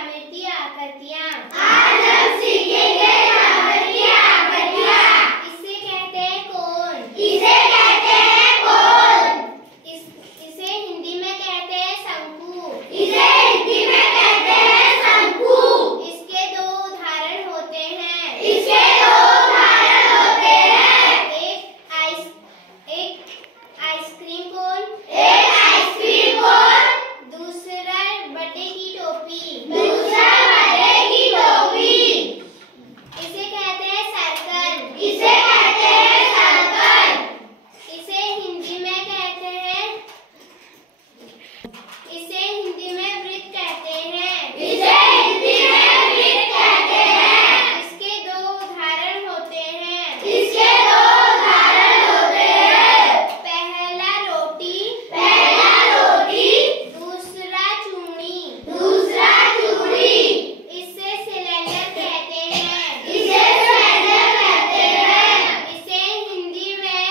आवृत्ति आकृतियाँ। आज हम सीखेंगे आवृत्ति आकृतियाँ। इसे कहते हैं कोण। इसे कहते हैं कोण। इसे हिंदी में कहते हैं शंकु। इसे हिंदी में कहते हैं शंकु। इसके दो उदाहरण होते हैं। इसके दो उदाहरण होते हैं। एक आइसक्रीम कोन, एक आइसक्रीम कोन, दूसरा बर्थडे की टोपी। दूसरा बर्थडे की टोपी। इसे कहते हैं सर्कल। इसे कहते हैं सर्कल। इसे हिंदी में कहते हैं वृत्त कहते हैं। इसे हिंदी में वृत्त कहते हैं। इसके दो उदाहरण होते हैं। इसके दो उदाहरण होते हैं। पहला रोटी, दूसरा चूड़ी। दूसरा चूड़ी। इसे सिलेंडर कहते हैं। इसे सिलेंडर कहते हैं। इसे हिंदी में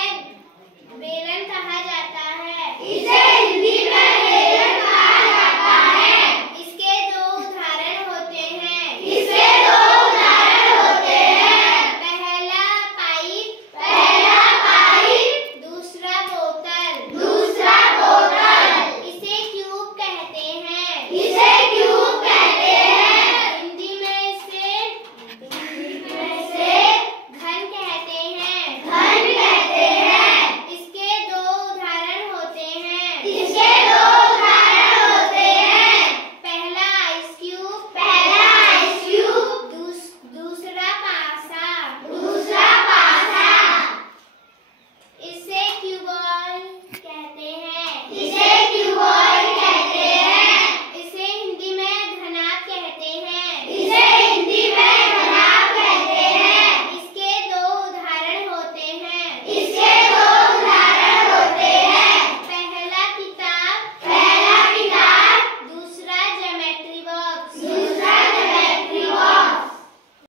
बेलन कहा जाता है। इसे हिंदी में बेलन कहा जाता है। इसके दो उदाहरण होते हैं। इसके दो उदाहरण होते हैं। पहला पाइप, दूसरा बोतल। दूसरा बोतल। इसे क्यूब कहते हैं। इसे